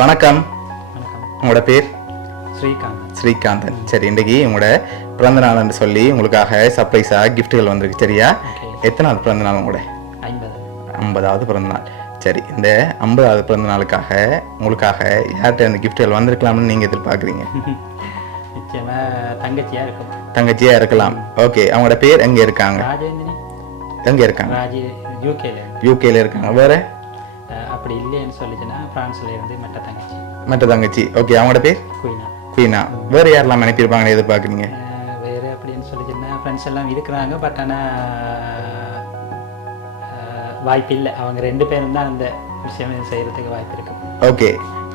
வணக்கம். வணக்கம். உங்களோட பேர்? ஸ்ரீகாந்த். ஸ்ரீகாந்தன். சரி, இன்றைக்கி உங்களோட பிறந்த நாள்னு சொல்லி உங்களுக்காக சர்ப்ரைஸாக கிஃப்ட்டுகள் வந்திருக்கு. சரியா? எத்தனாவது பிறந்த நாள் உங்களோட? 50வது பிறந்த நாள். சரி, இந்த 50வது பிறந்த நாளுக்காக உங்களுக்காக யார்கிட்ட இந்த கிஃப்ட்டுகள் வந்திருக்கலாம்னு நீங்கள் எதிர்பார்க்குறீங்க? தங்கச்சியாக இருக்கலாம். ஓகே, அவங்களோட பேர் எங்கே இருக்காங்க? எங்கே இருக்காங்க? யூகேல இருக்காங்க. வேற அப்படி இல்லைன்னு சொல்லிச்சுன்னா பிரான்ஸ்ல இருந்து மற்ற தங்கச்சி. ஓகே, அவங்களோட பேர்? குயினா. வேற யாரெல்லாம் அனுப்பியிருப்பாங்கன்னு எதிர்பார்க்குறீங்க? வேறு அப்படின்னு சொல்லிச்சுன்னா ஃப்ரெண்ட்ஸ் எல்லாம் இருக்கிறாங்க. பட் ஆனால் வாய்ப்பு இல்லை. அவங்க 2 பேரும் தான் அந்த விஷயம் செய்கிறதுக்கு வாய்ப்பு இருக்கு. ஓகே,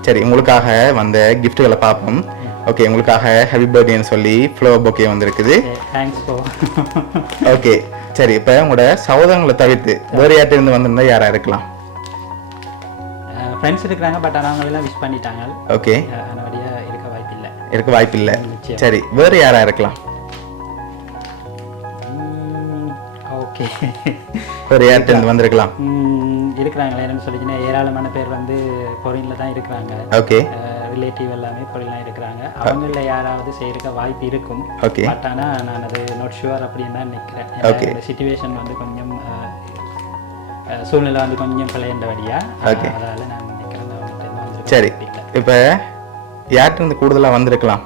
சரி, உங்களுக்காக வந்த கிஃப்ட்டுகளை பார்ப்போம். ஓகே, உங்களுக்காக ஹாப்பி பர்த்டேன்னு சொல்லி ஃப்ளவர் பொக்கே வந்திருக்குது. தேங்க்ஸ் போ. ஓகே, சரி, இப்போ உங்களோட சகோதரங்களை தவிர்த்து வேறு யார்கிட்ட இருந்து வந்திருந்தா யாராக இருக்கலாம்? ஃப்ரெண்ட்ஸ் இருக்கிறாங்க. பட் ஆனால் அவங்க எல்லாம் விஷ் பண்ணிட்டாங்க. ஓகே, அதனால இருக்க வாய்ப்பு இல்லை. சரி, வேறு யாராக இருக்கலாம்? ஓகே, வேறு யார்கிட்ட இருந்து வந்திருக்கலாம்? இருக்கிறாங்களே. என்னன்னு சொல்லிச்சுன்னா ஏராளமான பேர் வந்து பொறியில் தான் இருக்கிறாங்க. ஓகே, ரிலேட்டிவ் எல்லாமே பொறிலாம் இருக்கிறாங்க. அவங்கள யாராவது செய்யறதுக்கு வாய்ப்பு இருக்கும். ஓகே, பட் ஆனால் நான் அது நாட் ஷுவர் அப்படின்னு தான் நிற்கிறேன். ஓகே, இந்த சிச்சுவேஷன் வந்து கொஞ்சம் சூழ்நிலை வந்து கொஞ்சம் பிழையண்டபடியா. ஓகே, அதனால நான் நினைக்கிறேன் அவங்ககிட்ட. சரி, இப்போ யார்கிட்ட இருந்து கூடுதலாக வந்திருக்கலாம்?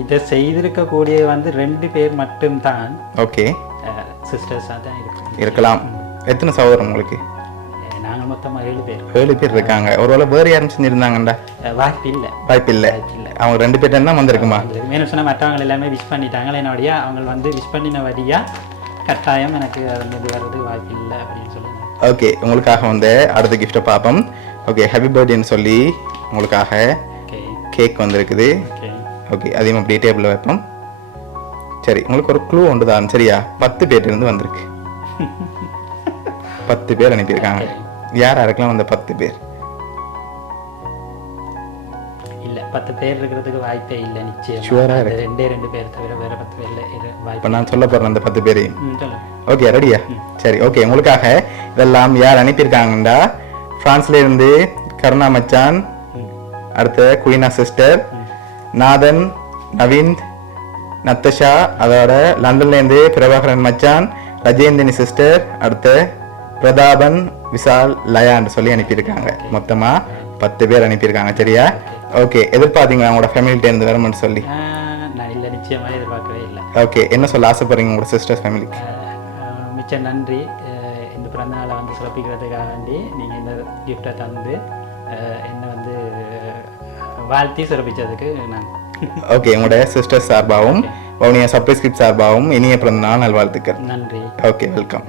இதை செய்திருக்கக்கூடிய வந்து 2 பேர் மட்டும்தான். ஓகே, சிஸ்டர்ஸாக தான் இருக்கலாம். எத்தனை சகோதரம் உங்களுக்கு? நாங்கள் மொத்தமாக 7 பேர். 7 பேர் இருக்காங்க. ஒருவேளை வேறு யாரும் செஞ்சுருந்தாங்கண்டா? வாய்ப்பு இல்லை. அவங்க 2 பேர்ட்ட தான் வந்திருக்குமா? வேணும் சொன்னால் மற்றவங்க எல்லாமே விஷ் பண்ணிட்டாங்களே. என்னோடைய அவங்க வந்து விஷ் பண்ணின வழியா கட்டாயம் எனக்கு அது மீது வர்றது வாய்ப்பு இல்லை அப்படின்னு சொல்லி. ஓகே, உங்களுக்காக வந்து அடுத்த கிஃப்ட்டை பார்ப்போம். ஓகே, ஹாப்பி பர்த்டேன்னு சொல்லி உங்களுக்காக கேக் வந்திருக்குது. ஓகே, அதையும் அப்படியே டேபிளில் வைப்போம். சரி, உங்களுக்கு ஒரு க்ளூ ஒன்று தான். சரியா? 10 பேர்லேருந்து வந்திருக்கு. 10 பேர் அனுப்பியிருக்காங்க. யாரா இருக்கலாம் அந்த 10 பேர்? இல்லை, 10 பேர் இருக்கிறதுக்கு வாய்ப்பே இல்லை. நிச்சயம் ஷுவராக இருக்கு. 2 பேர் தவிர வேற 10 பேர் இல்லை. இப்போ நான் சொல்ல போகிறேன் அந்த 10 பேரையும். ஓகே, ரெடியா? சரி, ஓகே, உங்களுக்காக இதெல்லாம் யார் அனுப்பியிருக்காங்கண்டா, ஃப்ரான்ஸ்ல இருந்து கருணா மச்சான், அடுத்த குயினா சிஸ்டர், நாதன், நவீந்த், நத்தஷா, அதோட லண்டன்லேருந்து பிரபாகரன் மச்சான், ரஜேந்தினி சிஸ்டர், அடுத்த பிரதாபன், விசால், லயான்னு சொல்லி அனுப்பியிருக்காங்க. மொத்தமாக 10 பேர் அனுப்பியிருக்காங்க. சரியா? ஓகே, எதிர்பார்த்தீங்களா உங்களோட ஃபேமிலிகிட்ட இருந்து வரணும்னு சொல்லி? நான் இல்லை, நிச்சயமாக எதிர்பார்க்கவே இல்லை. ஓகே, என்ன சொல்ல ஆசைப்படுறீங்க உங்களோட சிஸ்டர்ஸ் ஃபேமிலிக்கு? மிச்ச நன்றி. இந்த பிறந்த நாளை வந்து சிறப்பிக்கிறதுக்காக வேண்டி நீங்கள் இந்த கிஃப்டை தந்து என்னை வந்து வாழ்த்தி சிறப்பித்ததுக்கு நான். ஓகே, உங்களோட சிஸ்டர் சார்பாகவும் வவுனியா சர்ப்ரைஸ் கிஃப்ட் சார்பாகவும் இனிய பிறந்த நாள் நல்வாழ்த்துக்கள். நன்றி. Okay, welcome.